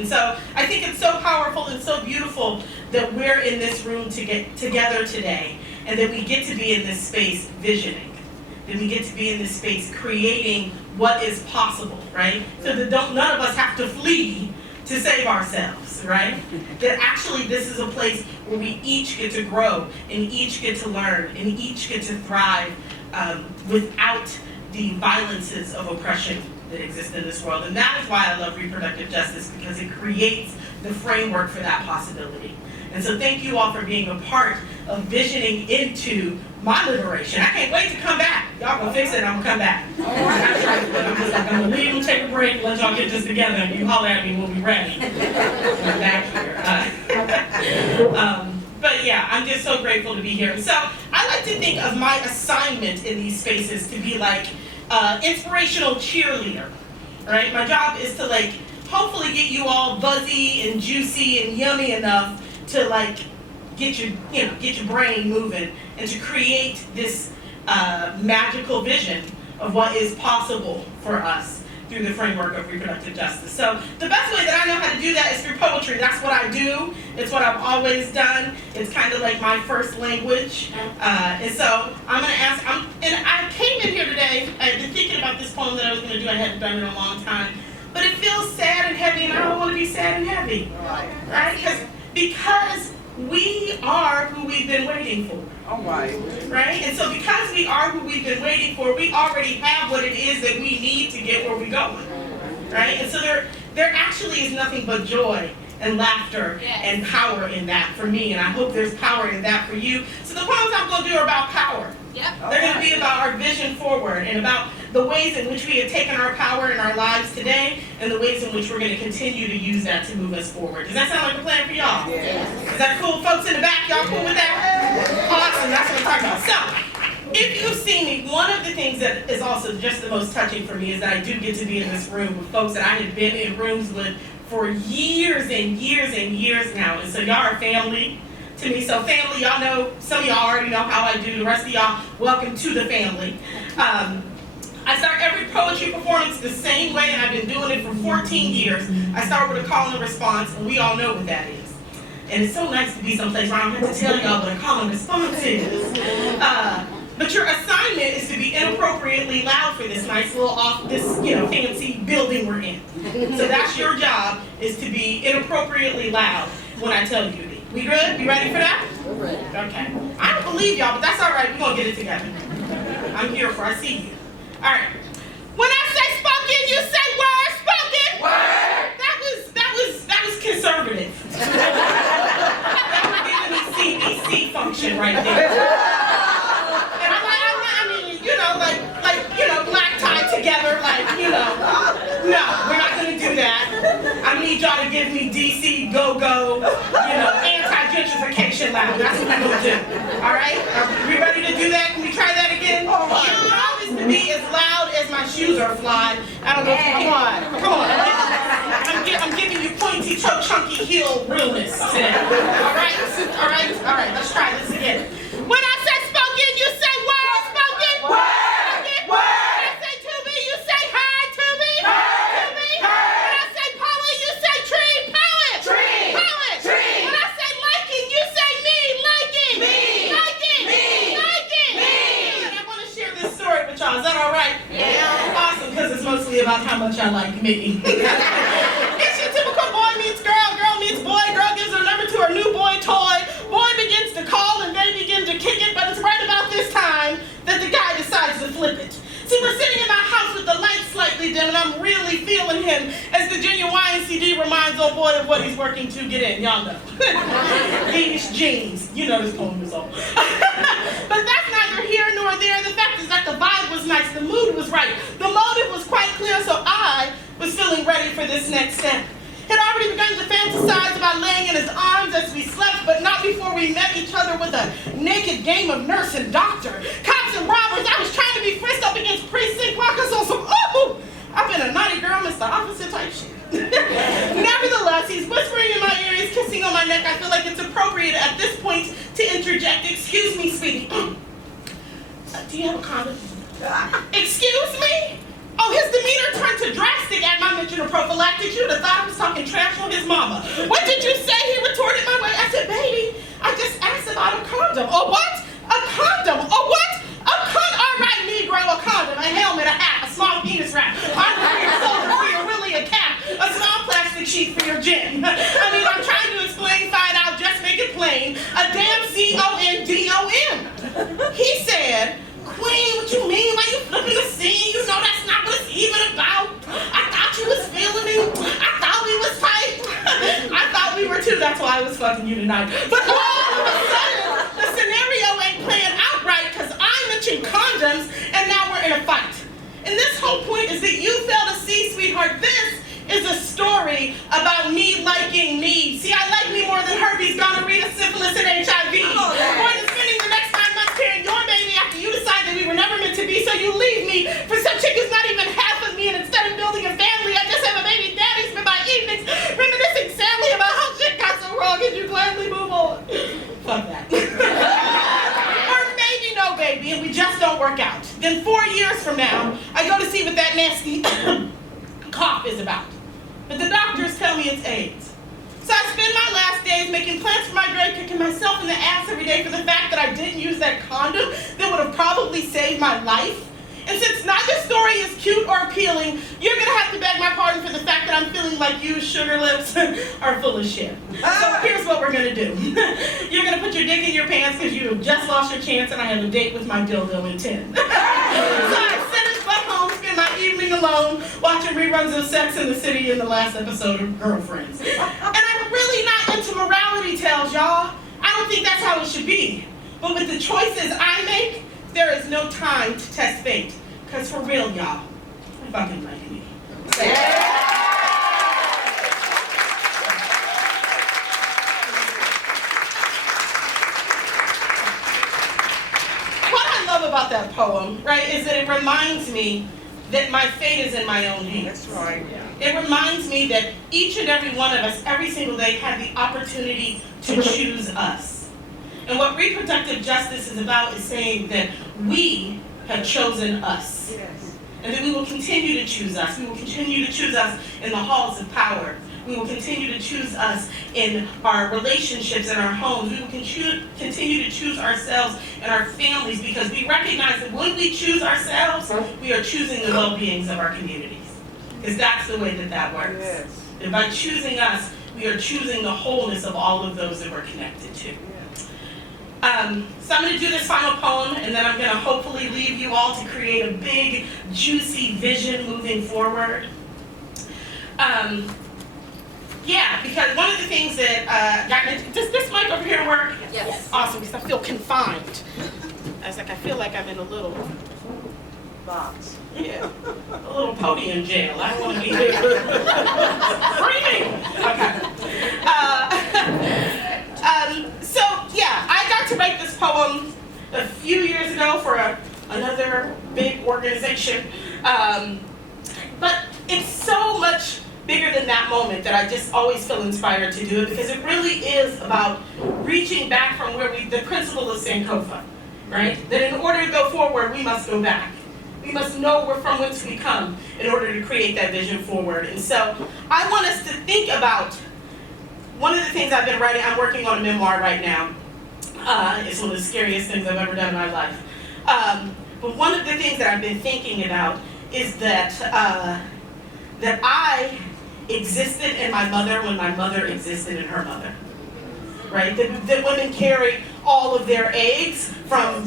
And so I think it's so powerful and so beautiful that we're in this room to get together today, and that we get to be in this space visioning, that we get to be in this space creating what is possible, right? So that none of us have to flee to save ourselves, right? That actually this is a place where we each get to grow, and each get to learn, and each get to thrive without the violences of oppression that exist in this world. And that is why I love reproductive justice, because it creates the framework for that possibility. And so thank you all for being a part of visioning into my liberation. I can't wait to come back. Y'all gonna fix it and I'm gonna come back. I'm just like, I'm gonna leave and take a break, let y'all get this together, and you holler at me when we're ready. I'm back here. But yeah, I'm just so grateful to be here. And so I like to think of my assignment in these spaces to be like inspirational cheerleader, right? My job is to like hopefully get you all buzzy and juicy and yummy enough to like get your brain moving and to create this magical vision of what is possible for us through the framework of reproductive justice. So the best way that I know how to do that is through poetry. That's what I do. It's what I've always done. It's kind of like my first language. And so I'm going to ask, and I came in here today, I've been thinking about this poem that I was going to do. I hadn't done it in a long time. But it feels sad and heavy, and I don't want to be sad and heavy. Right? Because we are who we've been waiting for. All right. Right? And so because we are who we've been waiting for, we already have what it is that we need to get where we're going. Right? And so there actually is nothing but joy and laughter and power in that for me, and I hope there's power in that for you. So the poems I'm going to do are about power. They're going to be about our vision forward and about the ways in which we have taken our power in our lives today and the ways in which we're going to continue to use that to move us forward. Does that sound like a plan for y'all? Is that cool? Folks in the back, y'all cool with that? Awesome, that's what I'm talking about. So, if you've seen me, one of the things that is also just the most touching for me is that I do get to be in this room with folks that I have been in rooms with for years and years and years now. And so y'all are family to me. So family, y'all know, some of y'all already know how I do. The rest of y'all, welcome to the family. I start every poetry performance the same way, and I've been doing it for 14 years. I start with a call and response, and we all know what that is. And it's so nice to be someplace where I don't have to tell y'all what a call and response is. But your assignment is to be inappropriately loud for this nice little fancy building we're in. So that's your job, is to be inappropriately loud when I tell you to be. We good? We ready for that? We're ready. Okay. I don't believe y'all, but that's all right. We're going to get it together. I'm here for I see you. All right. When I say spoken, you say word. Spoken. Word. That was conservative. That was giving me CBC function right there. Black tie together, no, we're not gonna do that. I need y'all to give me DC go-go, anti-gentrification loud. That's what we're gonna do. All right? Are we ready to do that? Can we try that again? Your job is to be as loud as my shoes are flying. I don't know. Come on. I'm giving you pointy toe, chunky heel realness today. All right. Let's try this again. When I say spoken, you say word. Spoken. Word. About how much I like me. It's your typical boy meets girl, girl meets boy, girl gives her number to her new boy toy, boy begins to call and they begin to kick it, but it's right about this time that the guy decides to flip it. See, we're sitting in my house with the lights slightly dim and I'm really feeling him as the Junior YNCD reminds old boy of what he's working to get in. Y'all know. These jeans. You know this poem is old. But that's neither here nor there. The fact is that the vibe was nice, the mood was right, the motive was quite clear, so I was feeling ready for this next step. Had already begun to fantasize about laying in his arms as we slept, but not before we met each other with a naked game of nurse and doctor. Cops and robbers, I was trying to be frisked up against precinct walkers on some, I've been a naughty girl, Mr. Officer type shit. Nevertheless, he's whispering in my ear, he's kissing on my neck. I feel like it's appropriate at this point to interject, excuse me, sweetie. Do you have a condom? Excuse me? Oh, his demeanor turned to drastic at my mention of prophylactics. You would have thought I was talking trash on his mama. What did you say? He retorted my way. I said, baby, I just asked about a condom. Oh, what? A condom? Oh, what? A condom? All right, Negro, a condom, a helmet, a hat, a small penis wrap, armor for your soldier, for your willy, a cap, a small plastic sheet for your gin. I mean, I'm trying to explain, find out, just make it plain. A damn CONDOM. He said, Queen, what you mean? Why you flipping the scene? You know that's not what it's even about. I thought you was feeling me. I thought we was tight. I thought we were too. That's why I was fucking you tonight. But all of a sudden, the scenario ain't playing out right because I mentioned condoms and now we're in a fight. And this whole point is that you fail to see, sweetheart, this is a story about me liking me. See, I like me more than herpes, gonorrhea, syphilis, and HIV. More than spending the next 9 months carrying your baby after you decide that we were never meant to be, so you leave me for some chick who's not even half of me, and instead of building a family, I just have a baby daddy, spend my evenings reminiscing sadly about how shit got so wrong, and you gladly move on. Fuck that. Or maybe no baby, and we just don't work out. Then 4 years from now, I go to see what that nasty cough is about. But the doctors tell me it's AIDS. So I spend my last days making plans for my grave, kicking myself in the ass every day for the fact that I didn't use that condom that would have probably saved my life. And since neither story is cute or appealing, you're gonna have to beg my pardon for the fact that I'm feeling like you, sugar lips, are full of shit. So here's what we're gonna do. You're gonna put your dick in your pants because you have just lost your chance and I have a date with my dildo in 10. So I send his butt home, spend my evening alone, watching reruns of Sex and the City in the last episode of Girlfriends. And I'm really not into morality tales, y'all. I don't think that's how it should be. But with the choices I make, there is no time to test fate. Because for real, y'all, I fucking like me. What I love about that poem, right, is that it reminds me that my fate is in my own hands. That's right. It reminds me that each and every one of us, every single day, have the opportunity to choose us. And what reproductive justice is about is saying that we have chosen us. Yes. And that we will continue to choose us. We will continue to choose us in the halls of power. We will continue to choose us in our relationships and our homes. We will continue to choose ourselves and our families because we recognize that when we choose ourselves, we are choosing the well-beings of our communities. Because that's the way that that works. Yes. And by choosing us, we are choosing the wholeness of all of those that we're connected to. So I'm going to do this final poem, and then I'm going to hopefully leave you all to create a big, juicy vision moving forward. Yeah, because one of the things that does this mic over here work? Yes. Awesome, because I feel confined. I feel like I'm in a little Box. Yeah, a little podium jail. I don't want to be here. Screaming. Okay. So yeah, I got to write this poem a few years ago for another big organization, but it's so much bigger than that moment that I just always feel inspired to do it because it really is about reaching back from where the principle of Sankofa, right? That in order to go forward, we must go back. We must know from whence we come in order to create that vision forward. And so I want us to think about one of the things I've been writing. I'm working on a memoir right now. It's one of the scariest things I've ever done in my life. But one of the things that I've been thinking about is that that I existed in my mother when my mother existed in her mother. Right? That women carry all of their eggs from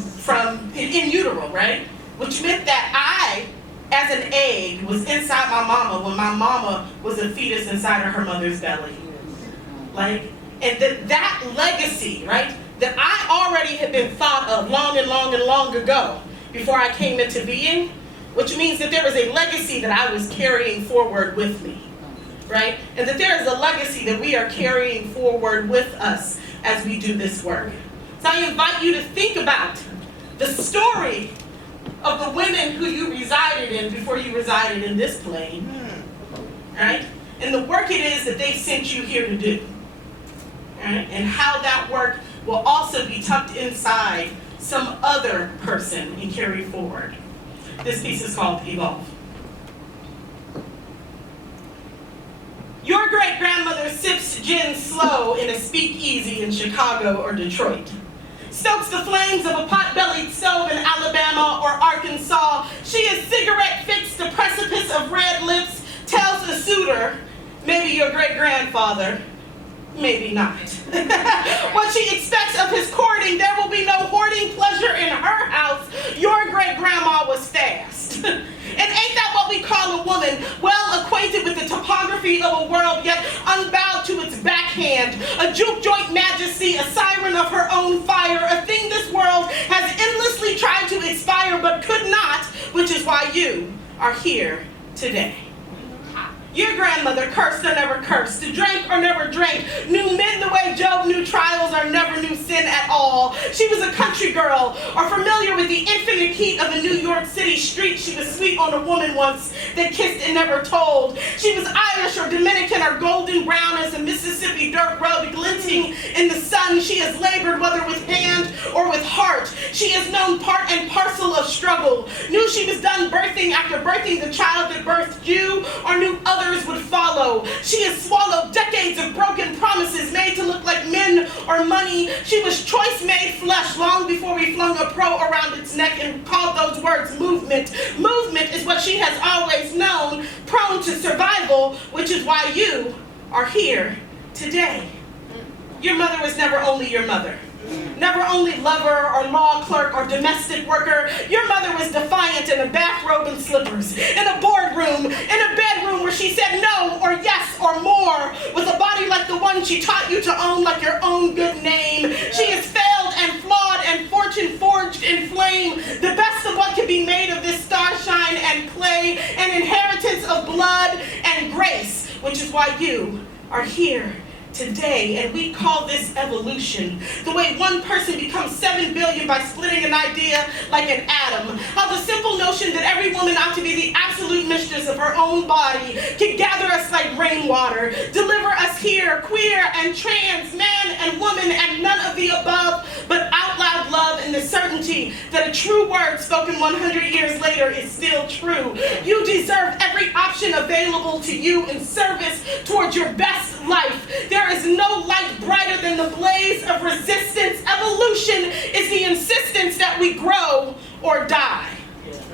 in utero, right? Which meant that I, as an egg, was inside my mama when my mama was a fetus inside of her mother's belly. Like, and that legacy, right, that I already had been thought of long and long and long ago before I came into being, which means that there was a legacy that I was carrying forward with me, right? And that there is a legacy that we are carrying forward with us as we do this work. So I invite you to think about the story of the women who you resided in before you resided in this plane, right? And the work it is that they sent you here to do, right? And how that work will also be tucked inside some other person and carried forward. This piece is called Evolve. grandmother sips gin slow in a speakeasy in Chicago or Detroit. Stokes the flames of a pot-bellied stove in Alabama or Arkansas. She is cigarette-fixed to precipice of red lips, tells a suitor, maybe your great-grandfather, maybe not. What she expects of his courting, there will be no hoarding pleasure in her house. Your great-grandma was fast. And ain't that what we call a woman, well acquainted with the topography of a world, yet unbowed to its backhand, a juke joint majesty, a siren of her own fire, a thing this world has endlessly tried to inspire but could not, which is why you are here today. Your grandmother cursed or never cursed, drank or never drank, knew men the way Job knew trials or never knew sin at all. She was a country girl or familiar with the infinite heat of a New York City street. She was sweet on a woman once that kissed and never told. She was Irish or Dominican or golden brown as a Mississippi dirt road glinting in the sun. She has labored whether with hand or with heart. She has known part and parcel of struggle, knew she was done birthing after birthing the child that birthed you, or knew others would follow. She has swallowed decades of broken promises made to look like men or money. She was choice made flesh long before we flung a pro around its neck and called those words movement. Movement is what she has always known, prone to survival, which is why you are here today. Your mother was never only your mother. Never only lover or law clerk or domestic worker. Your mother was defiant in a bathrobe and slippers, in a boardroom, in a bedroom where she said no or yes or more, with a body like the one she taught you to own like your own good name. She has failed and flawed and fortune forged in flame, the best of what can be made of this starshine and clay, an inheritance of blood and grace, which is why you are here today, and we call this evolution. The way one person becomes 7 billion by splitting an idea like an atom. How the simple notion that every woman ought to be the absolute mistress of her own body can gather us like rainwater, deliver us here, queer and trans, man and woman, and none of the above, but out loud love and the certainty that a true word spoken 100 years later is still true. You deserve every option available to you in service towards your best life. There is no light brighter than the blaze of resistance. Evolution is the insistence that we grow or die,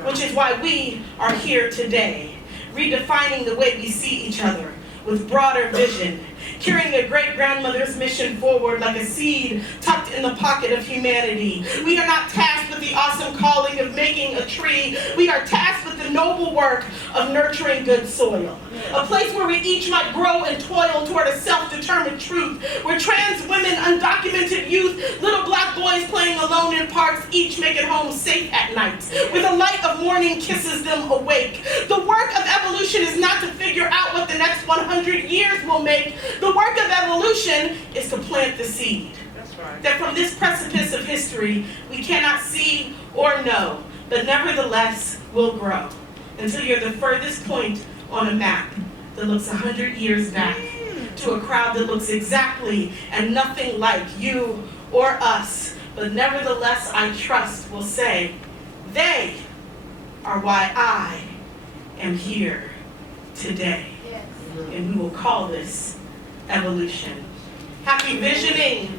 which is why we are here today, redefining the way we see each other with broader vision, carrying a great-grandmother's mission forward like a seed tucked in the pocket of humanity. We are not tasked with the awesome calling of making a tree. We are tasked with the noble work of nurturing good soil. A place where we each might grow and toil toward a self-determined truth, where trans women, undocumented youth, little black boys playing alone in parks, each make it home safe at night, where the light of morning kisses them awake. The work of evolution is not to figure out what the next 100 years will make. The work of evolution is to plant the seed. That's right. That from this precipice of history, we cannot see or know, but nevertheless will grow until you're the furthest point on a map that looks 100 years back to a crowd that looks exactly and nothing like you or us, but nevertheless I trust will say, they are why I am here today. Yes. And we will call this evolution. Happy visioning.